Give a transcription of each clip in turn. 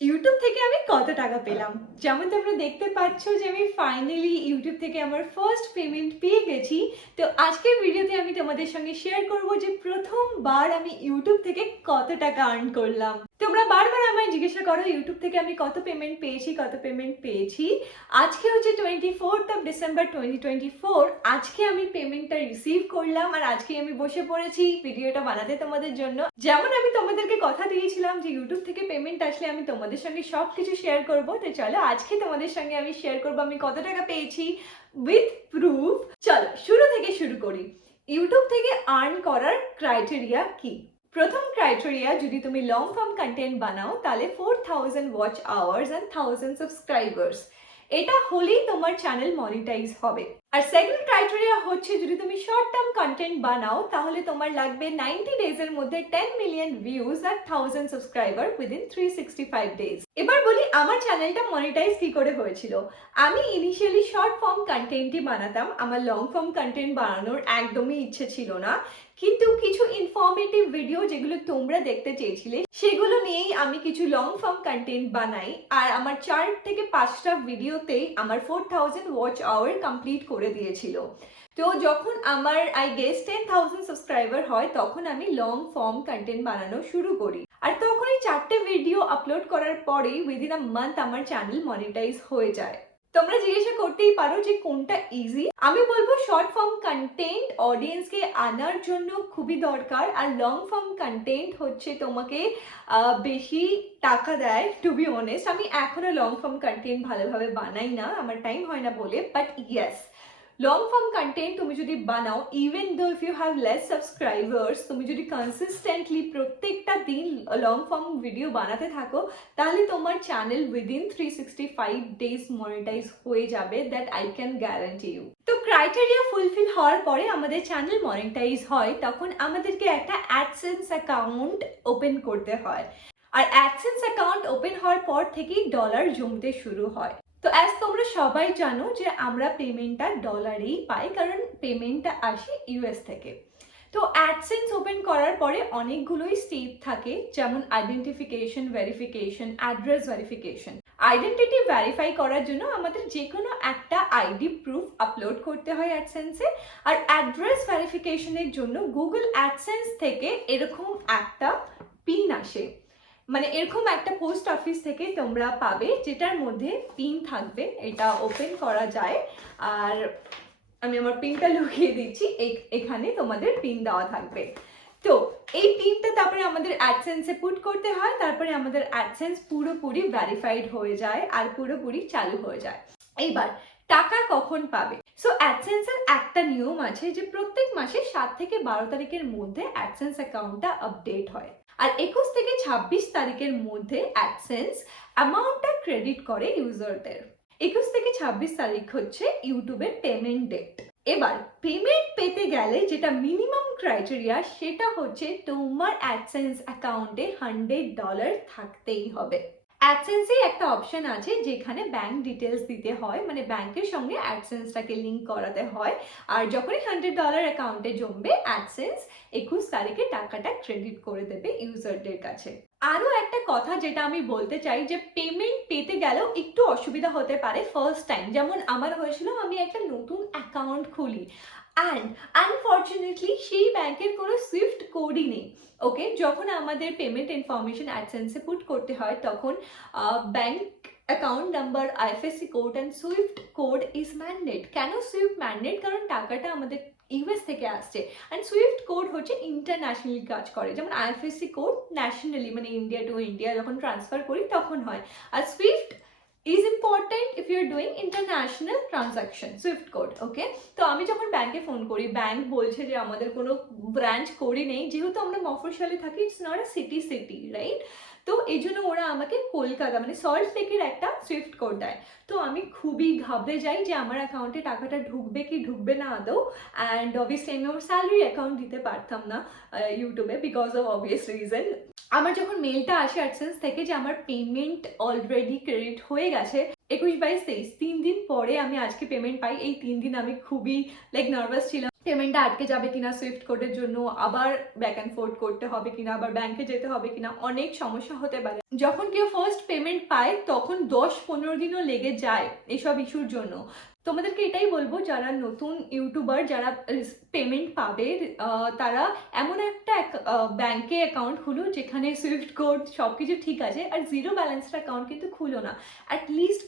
YouTube থেকে আমি কত টাকা পেলাম? যেমন তোমরা দেখতে পাচ্ছ যে আমি ফাইনালি ইউটিউব থেকে আমার ফার্স্ট পেমেন্ট পেয়ে গেছি। তো আজকের ভিডিওতে আমি তোমাদের সঙ্গে শেয়ার করব যে প্রথমবার আমি ইউটিউব থেকে কত টাকা আর্ন করলাম। তোমরা বারবার আমায় জিজ্ঞাসা করো ইউটিউব থেকে আমি কত পেমেন্ট পেয়েছি। আজকে হচ্ছে 24th of December 2024। আজকে আমি পেমেন্টটা রিসিভ করলাম আর আজকে আমি বসে পড়েছি ভিডিওটা বানাতে তোমাদের জন্য। যেমন আমি তোমাদেরকে কথা দিয়েছিলাম যে ইউটিউব থেকে পেমেন্ট আসলে আমি তোমাদের সঙ্গে সব কিছু শেয়ার করবো, তো চলো আজকে তোমাদের সঙ্গে আমি শেয়ার করবো আমি কত টাকা পেয়েছি উইথ প্রুফ। চলো শুরু থেকে শুরু করি। ইউটিউব থেকে আর্ন করার ক্রাইটেরিয়া কি? প্রথম ক্রাইটেরিয়া, যদি তুমি লং ফর্ম কন্টেন্ট বানাও তাহলে 4000 ওয়াচ আওয়ার্স অ্যান্ড 1000 সাবস্ক্রাইবার্স, এটা হলেই তোমার চ্যানেল মনিটাইজ হবে। আর সেকেন্ড ক্রাইটেরিয়া হচ্ছে যদি তুমি শর্ট টার্ম কন্টেন্ট বানাও তাহলে তোমার লাগবে 90 ডেজের মধ্যে 10 মিলিয়ন ভিউজ আর 1000 সাবস্ক্রাইবার উইদিন 365 ডেজ। এবার বলি আমার চ্যানেলটা মনিটাইজ কি করে হয়েছিল। আমি ইনিশিয়ালি শর্ট ফর্ম কন্টেন্টই বানাতাম, আমার লং ফর্ম কন্টেন্ট বানানোর একদমই ইচ্ছে ছিল না, কিন্তু কিছু ইনফরমেটিভ ভিডিও যেগুলো তোমরা দেখতে চেয়েছিলে সেগুলো নিয়েই আমি কিছু লং ফর্ম কন্টেন্ট বানাই। আর আমার 4 থেকে 5টা ভিডিওতেই আমার 4000 ওয়াচ আওয়ার কমপ্লিট করে দিয়েছিল। তো যখন আমার আই গেস 10,000 সাবস্ক্রাইবার হয় তখন আমি লং ফর্ম কন্টেন্ট বানানো শুরু করি। আর তখনই 4টে ভিডিও আপলোড করার পরেই উইদিন আ মান্থ আমার চ্যানেল মনিটাইজ হয়ে যায়। তোমরা জিজ্ঞাসা করতেই পারো যে কোনটা ইজি। আমি বলবো শর্ট ফর্ম কন্টেন্ট অডিয়েন্সকে আনার জন্য খুবই দরকার, আর লং ফর্ম কন্টেন্ট হচ্ছে তোমাকে বেশি টাকা দেয়। টু বি অনেস্ট আমি এখনো লং ফর্ম কন্টেন্ট ভালোভাবে বানাই না, আমার টাইম হয় না বলে, but yes long form content তুমি যদি বানাও, even though if you have less subscribers, তুমি যদি কনসিস্টেন্টলি প্রত্যেকটা দিন লং ফর্ম ভিডিও বানাতে থাকো তাহলে তোমার চ্যানেল উইদিন 365 ডেজ মনিটাইজ হয়ে যাবে, that I can guarantee you. তো ক্রাইটেরিয়া ফুলফিল হওয়ার পরে আমাদের চ্যানেল মনিটাইজ হয়, তখন আমাদেরকে একটা অ্যাডসেন্স অ্যাকাউন্ট ওপেন করতে হয়। আর অ্যাডসেন্স অ্যাকাউন্ট ওপেন হওয়ার পর থেকেই ডলার জমতে শুরু হয়। তো অ্যাজ তোমরা সবাই জানো যে আমরা পেমেন্টটা ডলারেই পাই, কারণ পেমেন্টটা আসে ইউএস থেকে। তো অ্যাডসেন্স ওপেন করার পরে অনেকগুলোই স্টেপ থাকে, যেমন identification, verification, address verification. Identity verify করার জন্য আমাদের যে কোনো একটা আইডি প্রুফ আপলোড করতে হয় অ্যাডসেন্সে। আর অ্যাড্রেস ভেরিফিকেশনের জন্য গুগল অ্যাডসেন্স থেকে এরকম একটা পিন আসে, মানে এরকম একটা পোস্ট অফিস থেকে তোমরা পাবে যেটার মধ্যে পিন থাকবে, এটা ওপেন করা যায়। আর আমি আমার পিনটা লুকিয়ে দিচ্ছি, এখানে তোমাদের পিন দেওয়া থাকবে। তো এই পিনটা তারপরে আমাদের অ্যাডসেন্সে পুট করতে হয়, তারপরে আমাদের অ্যাডসেন্স পুরোপুরি ভেরিফাইড হয়ে যায় আর পুরোপুরি চালু হয়ে যায়। এইবার টাকা কখন পাবে? সো অ্যাডসেন্সের একটা নিয়ম আছে যে প্রত্যেক মাসে 7 থেকে 12 তারিখের মধ্যে অ্যাডসেন্স অ্যাকাউন্টটা আপডেট হয়, আর 21 থেকে 26 তারিখের মধ্যে অ্যাডসেন্স অ্যামাউন্টটা ক্রেডিট করে ইউজারদের। 21 থেকে 26 তারিখ হচ্ছে ইউটিউবের পেমেন্ট ডেট। এবার পেমেন্ট পেতে গেলে যেটা মিনিমাম ক্রাইটেরিয়া সেটা হচ্ছে তোমার অ্যাডসেন্স অ্যাকাউন্টে $100 থাকতেই হবে। অ্যাডসেন্সেই একটা অপশন আছে যেখানে ব্যাংক ডিটেলস দিতে হয়, মানে ব্যাংকের সঙ্গে অ্যাডসেন্সটাকে লিঙ্ক করাতে হয়। আর যখনই $100 অ্যাকাউন্টে জমবে অ্যাডসেন্স 21 তারিখে টাকাটা ক্রেডিট করে দেবে ইউজারদের কাছে। আরও একটা কথা যেটা আমি বলতে চাই, যে পেমেন্ট পেতে গেলেও একটু অসুবিধা হতে পারে ফার্স্ট টাইম, যেমন আমার হয়েছিল আমি একটা নতুন অ্যাকাউন্ট খুলি অ্যান্ড আনফর্চুনেটলি সেই ব্যাংকের কোনো সুইফট কোডই নেই। ওকে, যখন আমাদের পেমেন্ট ইনফরমেশন অ্যাডসেন্সে পুট করতে হয় তখন bank account number, IFSC code and SWIFT code is mandate. কেন সুইফট ম্যান্ডেট? কারণ টাকাটা আমাদের ইউএস থেকে আসছে, অ্যান্ড সুইফট কোড হচ্ছে ইন্টারন্যাশনালি কাজ করে, যেমন আইএফএসসি কোড ন্যাশনালি মানে ইন্ডিয়া টু ইন্ডিয়া যখন ট্রান্সফার করি তখন হয়, আর SWIFT is important if you're doing international transaction, SWIFT code. Okay, তো আমি যখন ব্যাংকে ফোন করি, ব্যাংক বলছে যে আমাদের কোনো ব্রাঞ্চ কোডই নেই, যেহেতু আমরা মফস্বলে থাকি, it's not a city right. তো এই জন্য ওরা আমাকে কলকাতা মানে সল্ট লেকের একটা সুইফট কোড দেয়। তো আমি খুবই ঘাবড়ে যাই যে আমার অ্যাকাউন্টে টাকাটা ঢুকবে কি ঢুকবে না আদৌ। অ্যান্ড অবভিয়াসলি আমি আমার স্যালারি অ্যাকাউন্ট দিতে পারতাম না ইউটিউবে বিকজ অফ অবভিয়াস রিজন। আমার যখন মেলটা আসে অ্যাডসেন্স থেকে যে আমার পেমেন্ট অলরেডি ক্রেডিট হয়ে গেছে, 21/22 3 দিন পরে আমি আজকে পেমেন্ট পাই। এই 3 দিন আমি খুবই নার্ভাস ছিলাম। পেমেন্টটা আটকে যাবে কিনা সুইফট কোডের জন্য, আবার ব্যাক অ্যান্ড ফোর্থ করতে হবে কিনা, আবার ব্যাংকে যেতে হবে কিনা, অনেক সমস্যা হতে পারে। যখন কেউ ফার্স্ট পেমেন্ট পায় তখন 10-15 দিনও লেগে যায় এসব ইস্যুর জন্য। তোমাদেরকে এটাই বলবো, যারা নতুন ইউটিউবার যারা পেমেন্ট পাবে তারা এমন একটা ব্যাংকে অ্যাকাউন্ট খুলো যেখানে সুইফট কোড সব কিছু ঠিক আছে, আর জিরো ব্যালেন্সড অ্যাকাউন্ট কিন্তু খুলো না। অ্যাটলিস্ট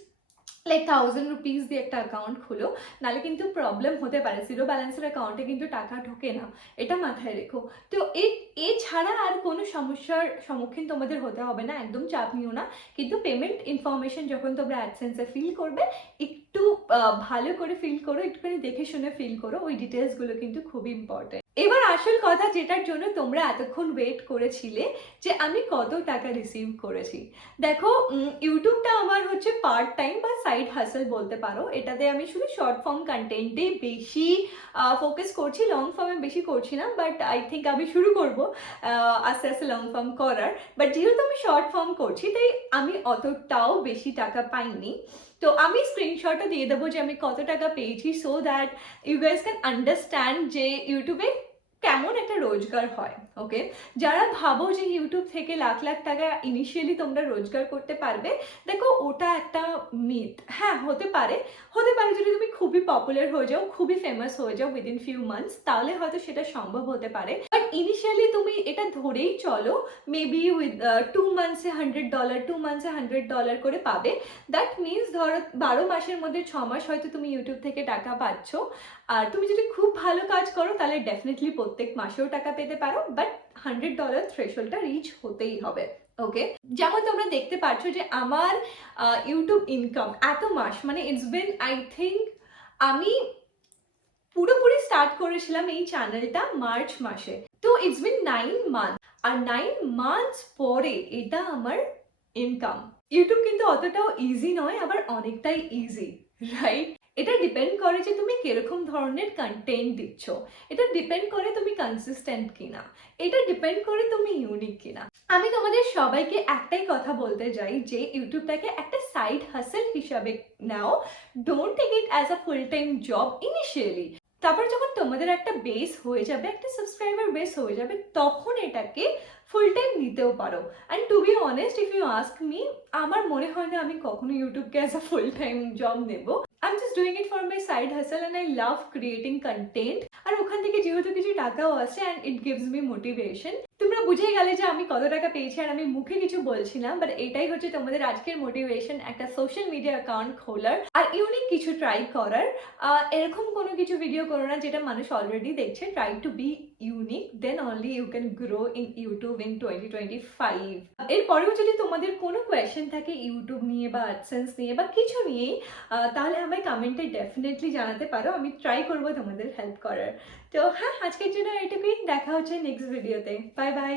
1000 রুপিস দিয়ে একটা অ্যাকাউন্ট খুলো, নাহলে কিন্তু প্রবলেম হতে পারে। জিরো ব্যালেন্সের অ্যাকাউন্টে কিন্তু টাকা ঢোকে না, এটা মাথায় রেখো। তো এছাড়া আর কোনো সমস্যার সম্মুখীন তোমাদের হতে হবে না, একদম চাপ নিও না। কিন্তু পেমেন্ট ইনফরমেশন যখন তোমরা অ্যাডসেন্সে ফিল করবে, একটু ভালো করে ফিল করো, একটুখানি দেখে শুনে ফিল করো, ওই ডিটেলসগুলো কিন্তু খুবই ইম্পর্টেন্ট। এবার আসল কথা, যেটার জন্য তোমরা এতক্ষণ ওয়েট করেছিলে, যে আমি কত টাকা রিসিভ করেছি। দেখো, ইউটিউবটা আমার হচ্ছে পার্ট টাইম বা সাইড হাসেল বলতে পারো। এটাতে আমি শুধু শর্ট ফর্ম কন্টেন্টে বেশি ফোকাস করছি, লং ফর্মে বেশি করছি না। বাট আই থিঙ্ক আমি শুরু করবো আস্তে আস্তে লং ফর্ম করার। বাট যেহেতু আমি শর্ট ফর্ম করছি, তাই আমি অতটাও বেশি টাকা পাইনি। তো আমি স্ক্রিনশটও দিয়ে দেবো যে আমি কত টাকা পেয়েছি, so that you guys can understand যে ইউটিউবে কেমন একটা রোজগার হয়। ওকে, যারা ভাবো যে ইউটিউব থেকে লাখ লাখ টাকা ইনিশিয়ালি তোমরা রোজগার করতে পারবে, দেখো ওটা একটা মিথ। হ্যাঁ, হতে পারে যদি তুমি খুবই পপুলার হয়ে যাও, খুবই ফেমাস হয়ে যাও উইদিন ফিউ মান্থস, তাহলে হয়তো সেটা সম্ভব হতে পারে। বাট ইনিশিয়ালি তুমি এটা ধরেই চলো, মেবি উইথ 2 মান্থসে $100, 2 মান্থসে $100 করে পাবে। দ্যাট মিনস ধরো 12 মাসের মধ্যে 6 মাস হয়তো তুমি ইউটিউব থেকে টাকা পাচ্ছ। আর তুমি যদি খুব ভালো কাজ করো তাহলে ডেফিনেটলি প্রত্যেক মাসেও টাকা পেতে পারো, বাট $100 থ্রেশহোল্ডটা রিচ হতেই হবে। ওকে, যেমন তোমরা দেখতে পাচ্ছ যে আমার ইউটিউব ইনকাম এত মাস, মানে ইটস বিন আই থিঙ্ক, আমি পুরোপুরি স্টার্ট করেছিলাম এই চ্যানেলটা মার্চ মাসে, তো ইটস বিন 9 মান্থ। আর 9 মান্থস পরে এটা আমার ইনকাম। ইউটিউব কিন্তু অতটাও ইজি নয়, আবার অনেকটাই ইজি, রাইট? এটা ডিপেন্ড করে যে তুমি কিরকম ধরনের কন্টেন্ট দিচ্ছ, এটা ডিপেন্ড করে তুমি কনসিস্টেন্ট কিনা, এটা ডিপেন্ড করে তুমি ইউনিক কিনা। আমি তোমাদের সবাইকে একটাই কথা বলতে চাই যে ইউটিউবটাকে একটা সাইড হাসেল হিসাবে নাও, don't take it as a full time job initially. তারপর যখন তোমাদের একটা বেস হয়ে যাবে, একটা সাবস্ক্রাইবার বেস হয়ে যাবে, তখন এটাকে ফুল টাইম নিতেও পারো। And to be honest, if you ask me, আমার মনে হয় না আমি কখনো ইউটিউবকে as a full time job নেবো। I'm just doing it for my side hustle and I love creating content. আর ওখান থেকে যেহেতু কিছু টাকাও আসে and it gives me motivation. তোমরা বুঝেই গেলে যে আমি কত টাকা পেয়েছি, আর আমি মুখে কিছু বলছি না, বাট এটাই হচ্ছে তোমাদের আজকের মোটিভেশন, একটা সোশ্যাল মিডিয়া অ্যাকাউন্ট খোলার আর ইউনিক কিছু ট্রাই করার। এরকম কোনো কিছু ভিডিও করো না যেটা মানুষ অলরেডি দেখছে। Try to be unique, then only you can grow in YouTube in 2025। এরপরেও যদি তোমাদের কোনো কোয়েশ্চেন থাকে ইউটিউব নিয়ে বা অ্যাডসেন্স নিয়ে বা কিছু নিয়েই, তাহলে আমায় কমেন্টে ডেফিনেটলি জানাতে পারো, আমি ট্রাই করবো তোমাদের হেল্প করার। তো হ্যাঁ, আজকের জন্য এটুকুই, দেখা হচ্ছে নেক্সট ভিডিওতে। Bye bye.